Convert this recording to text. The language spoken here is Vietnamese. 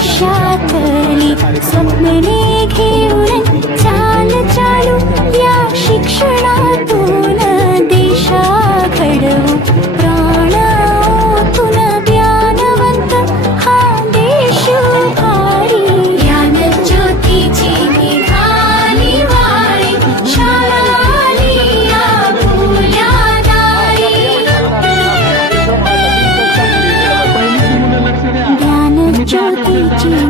आयुष्यात स्वप्ने घेऊन Thank you.